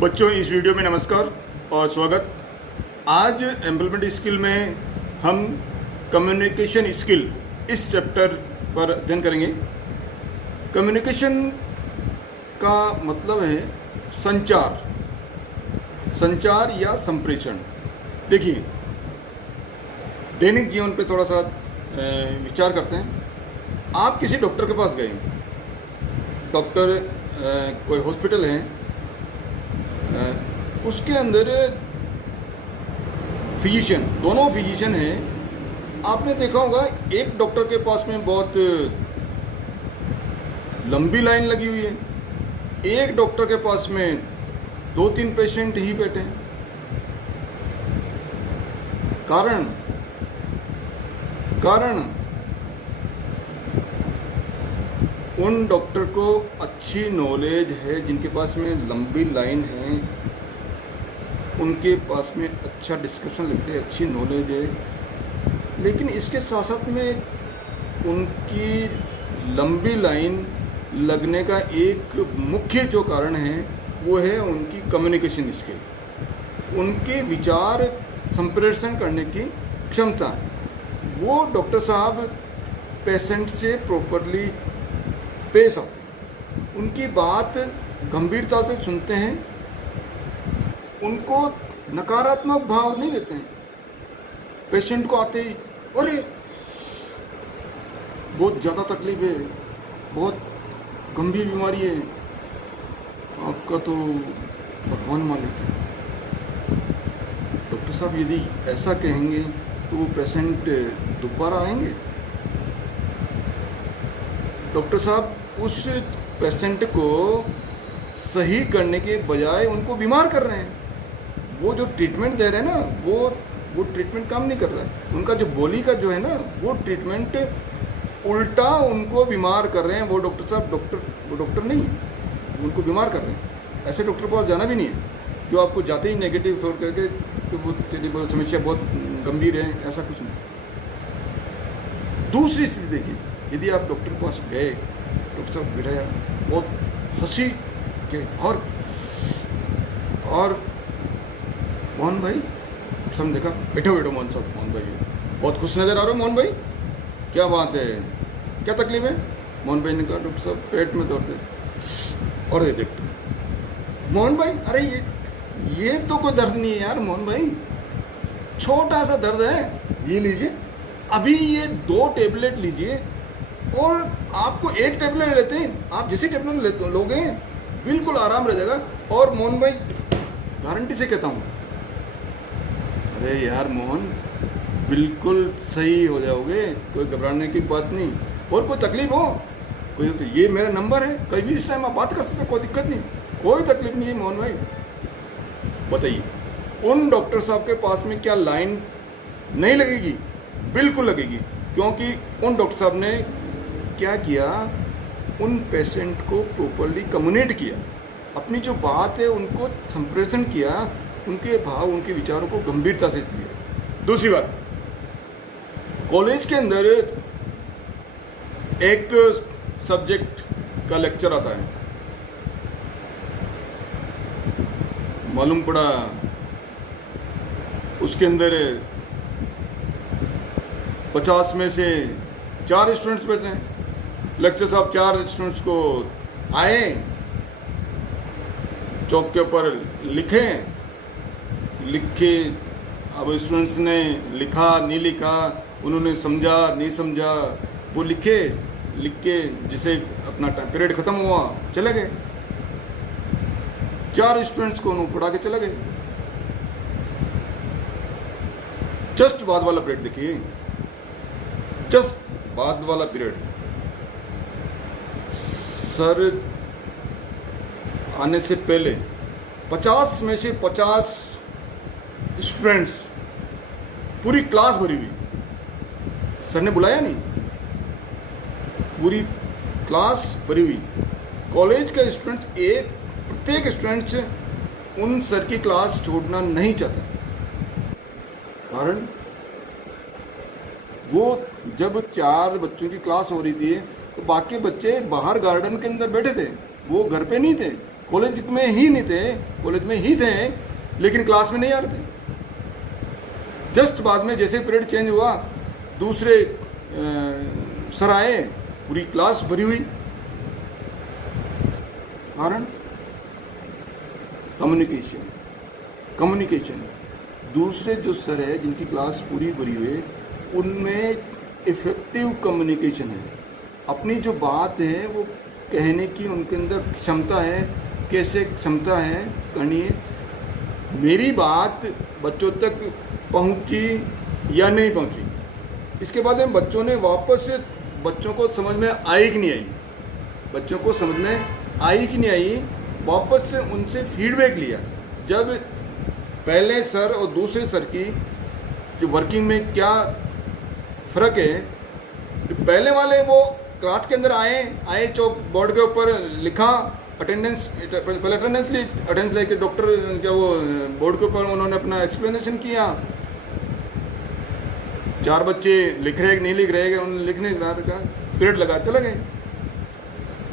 बच्चों, इस वीडियो में नमस्कार और स्वागत। आज एम्प्लॉयमेंट स्किल में हम कम्युनिकेशन स्किल इस चैप्टर पर अध्ययन करेंगे। कम्युनिकेशन का मतलब है संचार या संप्रेषण। देखिए, दैनिक जीवन पे थोड़ा सा विचार करते हैं। आप किसी डॉक्टर के पास गए, डॉक्टर कोई हॉस्पिटल है, उसके अंदर फिजिशियन, दोनों फिजिशियन हैं। आपने देखा होगा एक डॉक्टर के पास में बहुत लंबी लाइन लगी हुई है, एक डॉक्टर के पास में 2-3 पेशेंट ही बैठे हैं। कारण उन डॉक्टर को अच्छी नॉलेज है, जिनके पास में लंबी लाइन है, उनके पास में अच्छा डिस्क्रिप्शन लिखे, अच्छी नॉलेज है। लेकिन इसके साथ साथ में उनकी लंबी लाइन लगने का एक मुख्य जो कारण है वो है उनकी कम्युनिकेशन स्किल, उनके विचार संप्रेषण करने की क्षमता। वो डॉक्टर साहब पेशेंट से प्रॉपरली पेश आते, उनकी बात गंभीरता से सुनते हैं, उनको नकारात्मक भाव नहीं देते हैं। पेशेंट को आते ही अरे बहुत ज़्यादा तकलीफ है, बहुत गंभीर बीमारी है, आपका तो भगवान मालिक है। डॉक्टर साहब यदि ऐसा कहेंगे तो वो पेशेंट दोबारा आएंगे। डॉक्टर साहब उस पेशेंट को सही करने के बजाय उनको बीमार कर रहे हैं। वो जो ट्रीटमेंट दे रहे हैं ना, वो ट्रीटमेंट काम नहीं कर रहा है। उनका जो बोली का जो है ना, वो ट्रीटमेंट उल्टा उनको बीमार कर रहे हैं। वो डॉक्टर साहब वो डॉक्टर नहीं है, उनको बीमार कर रहे हैं। ऐसे डॉक्टर के पास जाना भी नहीं है जो आपको जाते ही नेगेटिव तौर करके कि वो तेरी समस्या बहुत गंभीर है, ऐसा कुछ नहीं। दूसरी स्थिति देखिए, यदि आप डॉक्टर के पास गए, डॉक्टर साहब बिठाया, बहुत हंसी के और मोहन भाई सब देखा, बैठो मोहन साहब, मोहन भाई बहुत खुश नज़र आ रहे हो। मोहन भाई क्या बात है, क्या तकलीफ है? मोहन भाई ने कहा डॉक्टर साहब पेट में दर्द है। और ये देखते मोहन भाई, अरे ये तो कोई दर्द नहीं है यार मोहन भाई, छोटा सा दर्द है, ये लीजिए, अभी ये 2 टेबलेट लीजिए और आपको 1 टेबलेट लेते हैं, आप जैसे टेबलेट लोगे बिल्कुल आराम रह जाएगा। और मोहन भाई गारंटी से कहता हूँ, अरे यार मोहन बिल्कुल सही हो जाओगे, कोई घबराने की बात नहीं। और कोई तकलीफ हो, कोई तो ये मेरा नंबर है, कभी भी इस टाइम आप बात कर सकते हो, कोई दिक्कत नहीं, कोई तकलीफ नहीं है मोहन भाई। बताइए, उन डॉक्टर साहब के पास में क्या लाइन नहीं लगेगी? बिल्कुल लगेगी, क्योंकि उन डॉक्टर साहब ने क्या किया, उन पेशेंट को प्रॉपरली कम्युनिकेट किया, अपनी जो बात है उनको संप्रेषण किया, उनके भाव, उनके विचारों को गंभीरता से लिया। दूसरी बात, कॉलेज के अंदर एक सब्जेक्ट का लेक्चर आता है, मालूम पड़ा उसके अंदर 50 में से 4 स्टूडेंट्स बैठे हैं। लेक्चर साहब 4 स्टूडेंट्स को आए, चौक के ऊपर लिखे। अब स्टूडेंट्स ने लिखा नहीं लिखा, उन्होंने समझा नहीं समझा, वो लिख के जिसे अपना पीरियड ख़त्म हुआ चले गए। 4 स्टूडेंट्स को उन्होंने पढ़ा के चले गए। जस्ट बाद वाला पीरियड देखिए, जस्ट बाद वाला पीरियड, सर आने से पहले 50 में से 50 स्टूडेंट्स, पूरी क्लास भरी हुई, सर ने बुलाया नहीं, पूरी क्लास भरी हुई। कॉलेज का स्टूडेंट, प्रत्येक स्टूडेंट उन सर की क्लास छोड़ना नहीं चाहता। कारण वो जब 4 बच्चों की क्लास हो रही थी तो बाकी बच्चे बाहर गार्डन के अंदर बैठे थे, वो घर पे नहीं थे, कॉलेज में ही नहीं थे, कॉलेज में ही थे लेकिन क्लास में नहीं आ रहे थे। जस्ट बाद में जैसे पीरियड चेंज हुआ, दूसरे सर आए, पूरी क्लास भरी हुई। कारण कम्युनिकेशन, कम्युनिकेशन। दूसरे जो सर है जिनकी क्लास पूरी भरी हुई, उनमें इफेक्टिव कम्युनिकेशन है। अपनी जो बात है वो कहने की उनके अंदर क्षमता है। कैसे क्षमता है करनी है, मेरी बात बच्चों तक पहुंची या नहीं पहुंची, इसके बाद में बच्चों ने वापस, बच्चों को समझ में आई कि नहीं आई, बच्चों को समझ में आई कि नहीं आई, वापस से उनसे फीडबैक लिया। जब पहले सर और दूसरे सर की जो वर्किंग में क्या फ़र्क है, जो पहले वाले वो क्लास के अंदर आए चौक बोर्ड के ऊपर लिखा अटेंडेंस, पहले अटेंडेंस ली, अटेंडेंस लेके डॉक्टर क्या वो बोर्ड के ऊपर उन्होंने अपना एक्सप्लेनेशन किया। 4 बच्चे लिख रहे नहीं लिख रहे, उन्होंने लिखने का पीरियड लगा, चले गए।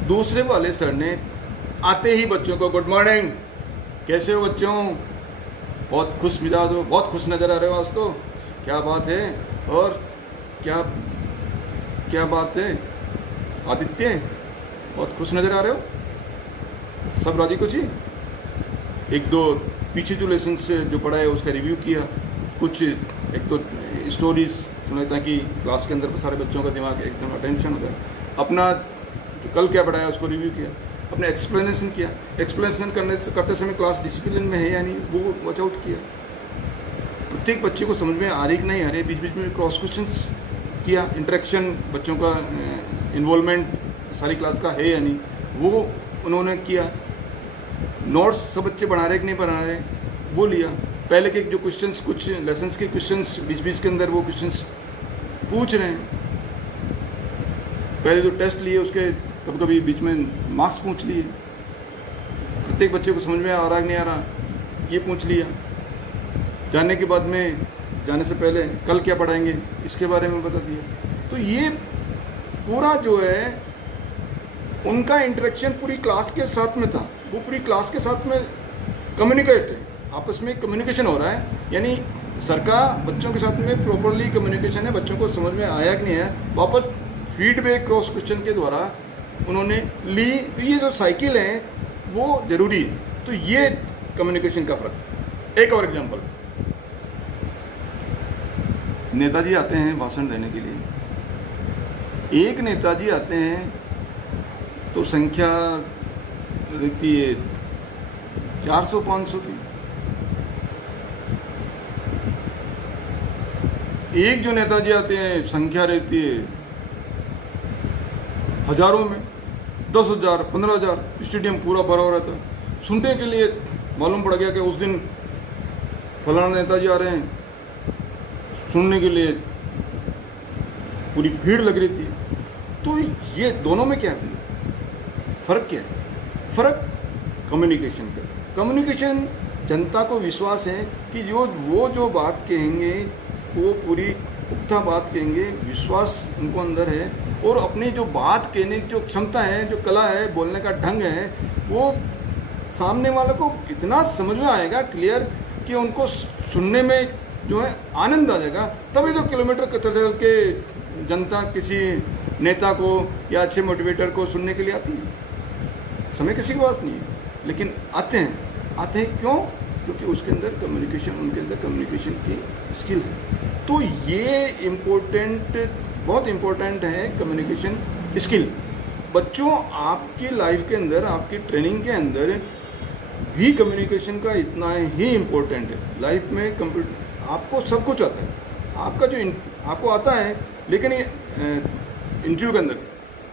दूसरे वाले सर ने आते ही बच्चों को गुड मॉर्निंग, कैसे हो बच्चों, बहुत खुश मिजाज हो, बहुत खुश नज़र आ रहे हो आज तो, क्या बात है, और क्या बात है आदित्य, बहुत खुश नज़र आ रहे हो, सब राजी खुशी। 1-2 पीछे जो लेसन से जो पढ़ा है उसका रिव्यू किया, कुछ 1-2 स्टोरीज सुनाई ताकि क्लास के अंदर सारे बच्चों का दिमाग एकदम अटेंशन हो जाए। अपना जो कल क्या पढ़ाया उसको रिव्यू किया, अपने एक्सप्लेनेशन किया। एक्सप्लेनेशन करते समय क्लास डिसिप्लिन में है या नहीं वो वॉच आउट किया। प्रत्येक बच्चे को समझ में आ रही कि नहीं आ रही, बीच बीच में क्रॉस क्वेश्चंस किया। इंटरेक्शन बच्चों का इन्वॉल्वमेंट सारी क्लास का है या नहीं वो उन्होंने किया। नोट्स सब बच्चे बना रहे कि नहीं बना रहे वो लिया। पहले के जो क्वेश्चंस, कुछ लेसन्स के क्वेश्चंस बीच बीच के अंदर वो क्वेश्चंस पूछ रहे हैं। पहले जो टेस्ट लिए उसके कभी कभी बीच में मार्क्स पूछ लिए। प्रत्येक बच्चे को समझ में आ रहा है कि नहीं आ रहा ये पूछ लिया। जाने के बाद में, जाने से पहले कल क्या पढ़ाएंगे इसके बारे में बता दिया। तो ये पूरा जो है उनका इंटरेक्शन पूरी क्लास के साथ में था। वो पूरी क्लास के साथ में कम्युनिकेट है, आपस में कम्युनिकेशन हो रहा है। यानी सर का बच्चों के साथ में प्रॉपरली कम्युनिकेशन है, बच्चों को समझ में आया कि नहीं है, वापस फीडबैक क्रॉस क्वेश्चन के द्वारा उन्होंने ली। तो ये जो साइकिल है वो ज़रूरी है। तो ये कम्युनिकेशन का फ़र्क। एक और एग्जांपल, नेताजी आते हैं भाषण देने के लिए। एक नेताजी आते हैं तो संख्या रहती है 400-500 की। एक जो नेताजी आते हैं संख्या रहती है हजारों में, 10,000, 15,000, स्टेडियम पूरा भरा हो रहता है। सुनने के लिए मालूम पड़ गया कि उस दिन फलाना नेताजी आ रहे हैं, सुनने के लिए पूरी भीड़ लग रही थी। तो ये दोनों में क्या है फ़र्क? क्या है फ़र्क? कम्युनिकेशन का। कम्युनिकेशन, जनता को विश्वास है कि वो जो बात कहेंगे वो पूरी पुख्ता बात कहेंगे, विश्वास उनको अंदर है। और अपनी जो बात कहने की जो क्षमता है, जो कला है, बोलने का ढंग है, वो सामने वाले को इतना समझ में आएगा क्लियर कि उनको सुनने में जो है आनंद आ जाएगा। तभी तो किलोमीटर चल के जनता किसी नेता को या अच्छे मोटिवेटर को सुनने के लिए आती है। समय किसी के पास नहीं है, लेकिन आते हैं क्यों? क्योंकि उसके अंदर कम्युनिकेशन, उनके अंदर कम्युनिकेशन की स्किल है। तो ये बहुत इम्पोर्टेंट है कम्युनिकेशन स्किल। बच्चों, आपकी लाइफ के अंदर, आपकी ट्रेनिंग के अंदर भी कम्युनिकेशन का इतना ही इम्पोर्टेंट है। लाइफ में आपको सब कुछ आता है, आपका जो आपको आता है, लेकिन ये इंटरव्यू के अंदर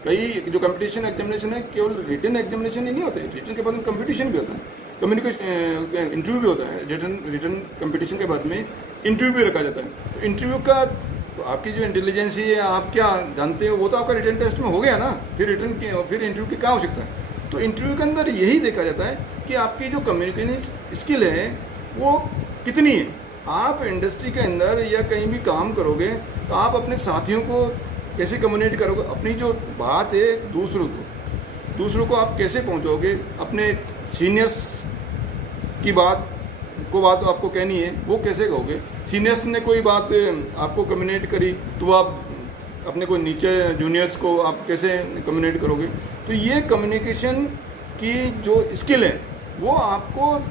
कई जो कंपटीशन एग्जामिनेशन है, केवल रिटन एग्जामिनेशन ही नहीं होते, रिटन के बाद में कंपटीशन भी होता है, कम्युनिकेशन इंटरव्यू भी होता है। रिटन कंपटीशन के बाद में इंटरव्यू भी रखा जाता है। तो इंटरव्यू का तो आपकी जो इंटेलिजेंस है, आप क्या जानते हो, वो तो आपका रिटन टेस्ट में हो गया ना, फिर इंटरव्यू की क्या आवश्यकता है? तो इंटरव्यू के अंदर यही देखा जाता है कि आपकी जो कम्युनिकेशन स्किल है वो कितनी है। आप इंडस्ट्री के अंदर या कहीं भी काम करोगे तो आप अपने साथियों को कैसे कम्युनिकेट करोगे, अपनी जो बात है दूसरों को आप कैसे पहुंचाओगे, अपने सीनियर्स की बात आपको कहनी है, वो कैसे कहोगे? सीनियर्स ने कोई बात आपको कम्युनिकेट करी तो आप अपने को नीचे जूनियर्स को आप कैसे कम्युनिकेट करोगे? तो ये कम्युनिकेशन की जो स्किल है वो आपको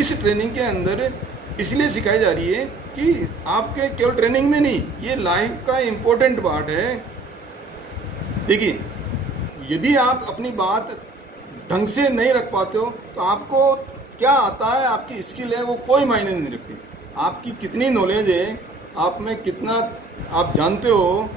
इस ट्रेनिंग के अंदर इसलिए सिखाई जा रही है कि आपके केवल ट्रेनिंग में नहीं, ये लाइफ का इम्पोर्टेंट पार्ट है। देखिए, यदि आप अपनी बात ढंग से नहीं रख पाते हो तो आपको क्या आता है, आपकी स्किल है, वो कोई मायने नहीं रखती। आपकी कितनी नॉलेज है, आप में कितना आप जानते हो,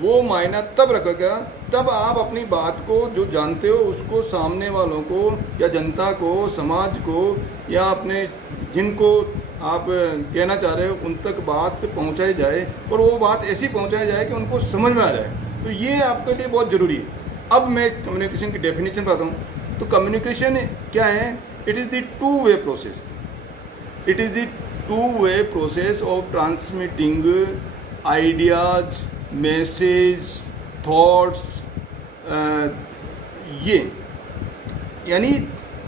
वो मायना तब रखेगा तब आप अपनी बात को जो जानते हो उसको सामने वालों को या जनता को, समाज को या अपने जिनको आप कहना चाह रहे हो उन तक बात पहुंचाई जाए, और वो बात ऐसी पहुंचाई जाए कि उनको समझ में आ जाए। तो ये आपके लिए बहुत ज़रूरी है। अब मैं कम्युनिकेशन की डेफिनेशन बताता हूँ। तो कम्युनिकेशन क्या है? It is the two way process. It is the two way process of transmitting ideas, message, thoughts, ये यानी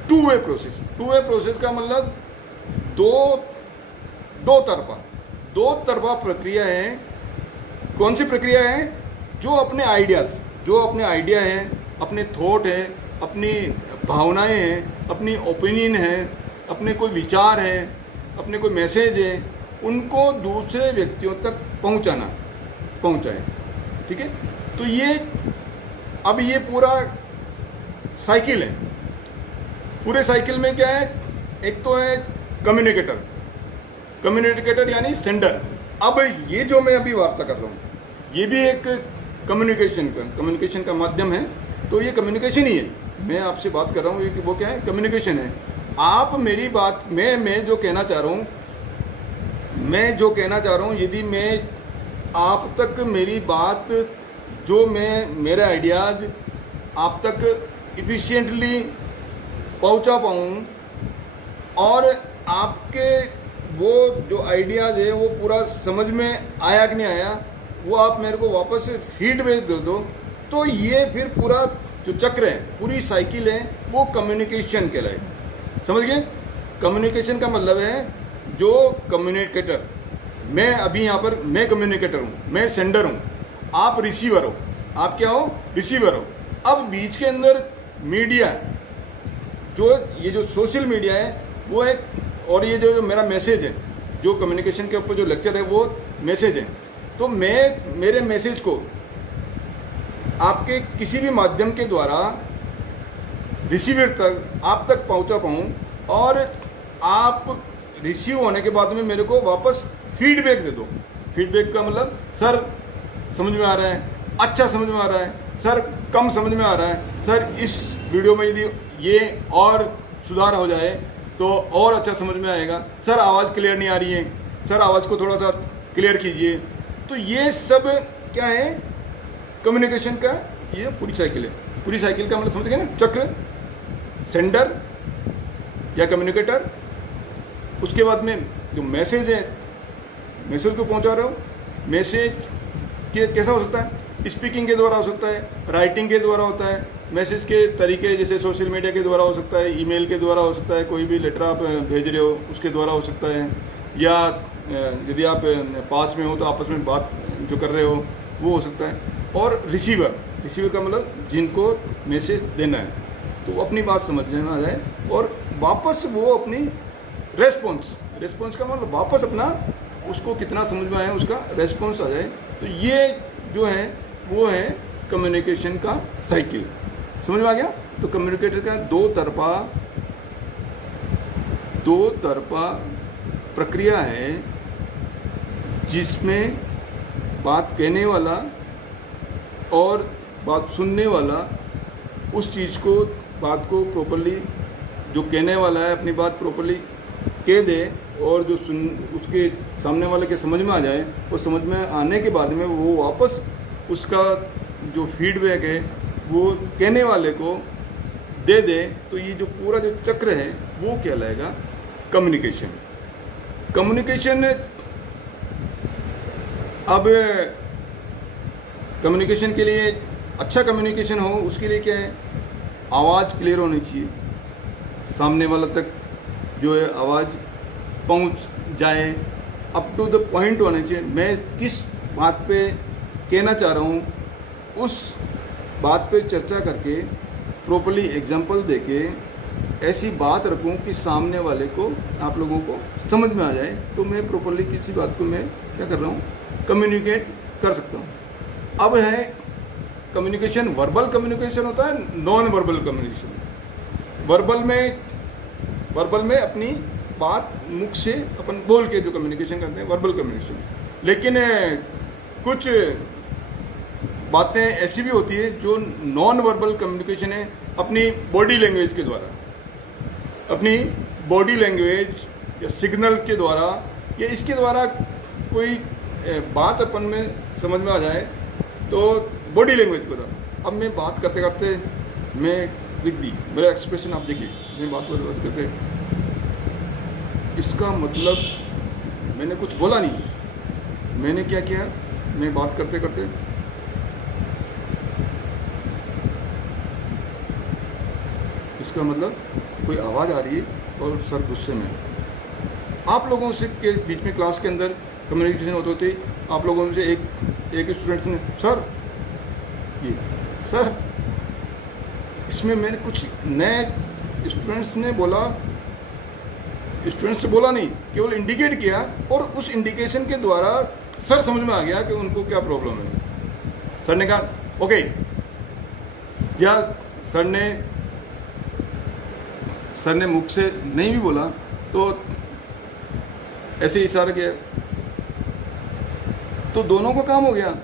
two way process. Two way process का मतलब दो तरफा प्रक्रिया है। कौन सी प्रक्रिया है? जो अपने आइडिया हैं, अपने थॉट हैं, अपनी भावनाएं हैं, अपनी ओपिनियन है, अपने कोई विचार है, अपने कोई मैसेज है, उनको दूसरे व्यक्तियों तक पहुंचाएं। ठीक है? तो ये पूरा साइकिल है। पूरे साइकिल में क्या है? एक तो है कम्युनिकेटर यानी सेंडर। अब ये जो मैं अभी वार्ता कर रहा हूँ ये भी एक कम्युनिकेशन का माध्यम है। तो ये कम्युनिकेशन ही है। मैं आपसे बात कर रहा हूँ, वो क्या है? कम्युनिकेशन है। आप मेरी बात मैं जो कहना चाह रहा हूँ, यदि मैं आप तक मेरी बात, जो मेरे आइडियाज़ आप तक इफ़िशिएंटली पहुँचा पाऊँ, और आपके वो जो आइडियाज़ है वो पूरा समझ में आया कि नहीं आया, वो आप मेरे को वापस फीडबैक दे दो, तो ये फिर पूरा जो चक्र है, पूरी साइकिल है, वो कम्युनिकेशन कहलाएगा। समझ गए? कम्युनिकेशन का मतलब है जो कम्युनिकेटर, मैं अभी यहाँ पर मैं कम्युनिकेटर हूँ, मैं सेंडर हूँ, आप रिसीवर हो। आप क्या हो? रिसीवर हो। अब बीच के अंदर मीडिया, ये जो सोशल मीडिया है वो एक, और ये जो मेरा मैसेज है, जो कम्युनिकेशन के ऊपर जो लेक्चर है वो मैसेज है। तो मैं मेरे मैसेज को आपके किसी भी माध्यम के द्वारा रिसीवर तक, आप तक पहुंचा पाऊँ, और आप रिसीव होने के बाद में मेरे को वापस फीडबैक दे दो। फीडबैक का मतलब, सर समझ में आ रहा है, अच्छा समझ में आ रहा है, सर कम समझ में आ रहा है, सर इस वीडियो में यदि ये और सुधार हो जाए तो और अच्छा समझ में आएगा, सर आवाज़ क्लियर नहीं आ रही है, सर आवाज़ को थोड़ा सा क्लियर कीजिए। तो ये सब क्या है? कम्युनिकेशन का ये पूरी साइकिल है। पूरी साइकिल का मतलब समझ गए ना? चक्र, सेंडर या कम्युनिकेटर, उसके बाद में जो मैसेज है, मैसेज को पहुंचा रहे हो। मैसेज के कैसा हो सकता है? स्पीकिंग के द्वारा हो सकता है, राइटिंग के द्वारा होता है, मैसेज के तरीके जैसे सोशल मीडिया के द्वारा हो सकता है, ईमेल के द्वारा हो सकता है, कोई भी लेटर आप भेज रहे हो उसके द्वारा हो सकता है, या यदि आप पास में हो तो आपस में बात जो कर रहे हो वो हो सकता है। और रिसीवर का मतलब जिनको मैसेज देना है, तो अपनी बात समझने में आ जाए और वापस वो अपनी रेस्पॉन्स का मतलब वापस अपना, उसको कितना समझ में आया उसका रेस्पॉन्स आ जाए। तो ये जो है वो है कम्युनिकेशन का साइकिल। समझ में आ गया? तो कम्युनिकेटर का दो तरफा प्रक्रिया है, जिसमें बात कहने वाला और बात सुनने वाला उस चीज़ को, बात को प्रॉपरली, जो कहने वाला है अपनी बात प्रॉपरली कह दे, और जो उसके सामने वाले के समझ में आ जाए, और समझ में आने के बाद में वो वापस उसका जो फीडबैक है वो कहने वाले को दे दे। तो ये जो पूरा जो चक्र है वो कहलाएगा कम्युनिकेशन। अब कम्युनिकेशन के लिए, अच्छा कम्युनिकेशन हो उसके लिए क्या है? आवाज़ क्लियर होनी चाहिए, सामने वाला तक जो है आवाज़ पहुंच जाए, अप टू द पॉइंट होना चाहिए। मैं किस बात पे कहना चाह रहा हूँ उस बात पे चर्चा करके प्रॉपर्ली एग्जांपल देके ऐसी बात रखूँ कि सामने वाले को, आप लोगों को समझ में आ जाए, तो मैं प्रॉपर्ली किसी बात को मैं क्या कर रहा हूँ, कम्युनिकेट कर सकता हूँ। अब है कम्युनिकेशन, वर्बल कम्युनिकेशन होता है, नॉन वर्बल कम्युनिकेशन। वर्बल में अपनी बात मुख से अपन बोल के जो कम्युनिकेशन करते हैं, वर्बल कम्युनिकेशन। लेकिन कुछ बातें ऐसी भी होती है जो नॉन वर्बल कम्युनिकेशन है, अपनी बॉडी लैंग्वेज के द्वारा, अपनी बॉडी लैंग्वेज या सिग्नल के द्वारा या इसके द्वारा कोई बात अपन में समझ में आ जाए, तो बॉडी लैंग्वेज के द्वारा। अब मैं बात करते करते मैं दिख दी, मेरा एक्सप्रेशन आप देखिए, मैं बात करते इसका मतलब मैंने कुछ बोला नहीं, मैंने क्या किया, मैं बात करते करते इसका मतलब कोई आवाज़ आ रही है और सर गुस्से में। आप लोगों से के बीच में क्लास के अंदर कम्युनिकेशन होते होते आप लोगों में से एक स्टूडेंट ने सर इसमें मैंने कुछ नए स्टूडेंट्स ने बोला, स्टूडेंट्स से बोला नहीं, केवल इंडिकेट किया और उस इंडिकेशन के द्वारा सर समझ में आ गया कि उनको क्या प्रॉब्लम है। सर ने कहा ओके, या सर ने मुख से नहीं भी बोला तो ऐसे इशारा किया, तो दोनों का काम हो गया।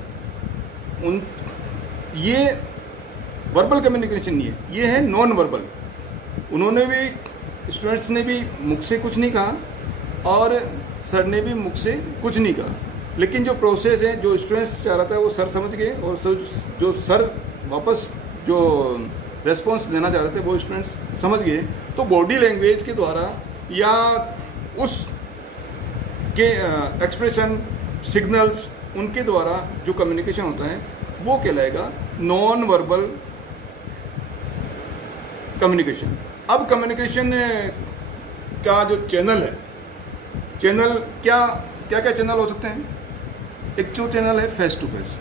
ये वर्बल कम्युनिकेशन नहीं है, ये है नॉन वर्बल। उन्होंने भी, स्टूडेंट्स ने भी मुख से कुछ नहीं कहा और सर ने भी मुख से कुछ नहीं कहा, लेकिन जो प्रोसेस है, जो स्टूडेंट्स चाह रहा था वो सर समझ गए और जो सर वापस जो रेस्पॉन्स देना चाह रहे थे वो स्टूडेंट्स समझ गए। तो बॉडी लैंग्वेज के द्वारा या उस के एक्सप्रेशन, सिग्नल्स, उनके द्वारा जो कम्युनिकेशन होता है वो कहलाएगा नॉन वर्बल कम्युनिकेशन। अब कम्युनिकेशन का जो चैनल है, चैनल क्या चैनल हो सकते हैं? एक जो चैनल है फेस टू फेस,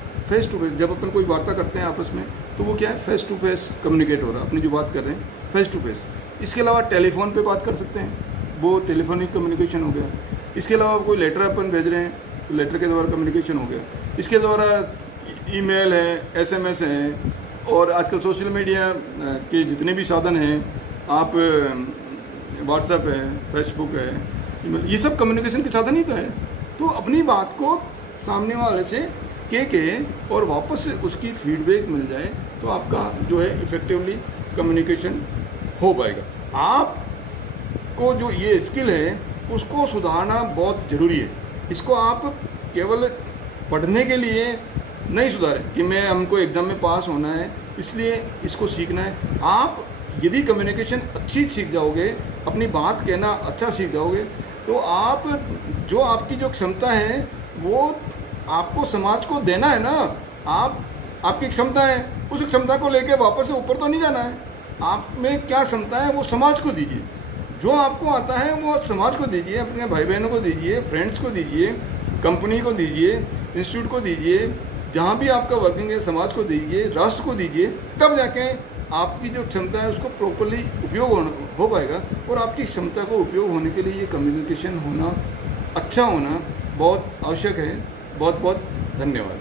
जब अपन कोई वार्ता करते हैं आपस में तो वो क्या है, फेस टू फेस कम्युनिकेट हो रहा है, अपनी जो बात कर रहे हैं फेस टू फेस। इसके अलावा टेलीफोन पे बात कर सकते हैं, वो टेलीफोनिक कम्युनिकेशन हो गया। इसके अलावा कोई लेटर अपन भेज रहे हैं तो लेटर के द्वारा कम्युनिकेशन हो गया। इसके द्वारा ईमेल है, एसएमएस है, और आजकल सोशल मीडिया के जितने भी साधन हैं, आप व्हाट्सएप है, फेसबुक है, ईमेल, ये सब कम्युनिकेशन के साधन ही तो है। तो अपनी बात को सामने वाले से के और वापस से उसकी फीडबैक मिल जाए तो आपका जो है इफेक्टिवली कम्युनिकेशन हो पाएगा। आपको जो ये स्किल है उसको सुधारना बहुत ज़रूरी है। इसको आप केवल पढ़ने के लिए नहीं सुधारें कि हमको एग्ज़ाम में पास होना है इसलिए इसको सीखना है। आप यदि कम्युनिकेशन अच्छी सीख जाओगे, अपनी बात कहना अच्छा सीख जाओगे, तो आप जो आपकी जो क्षमता है वो आपको समाज को देना है ना। आपकी क्षमता है, उस क्षमता को लेकर वापस से ऊपर तो नहीं जाना है। आप में क्या क्षमता है वो समाज को दीजिए, जो आपको आता है वो समाज को दीजिए, अपने भाई बहनों को दीजिए, फ्रेंड्स को दीजिए, कंपनी को दीजिए, इंस्टीट्यूट को दीजिए, जहाँ भी आपका वर्किंग है समाज को दीजिए, राष्ट्र को दीजिए। तब जाके आपकी जो क्षमता है उसको प्रॉपरली उपयोग हो पाएगा। और आपकी क्षमता को उपयोग होने के लिए ये कम्युनिकेशन होना, अच्छा होना बहुत आवश्यक है। बहुत बहुत धन्यवाद।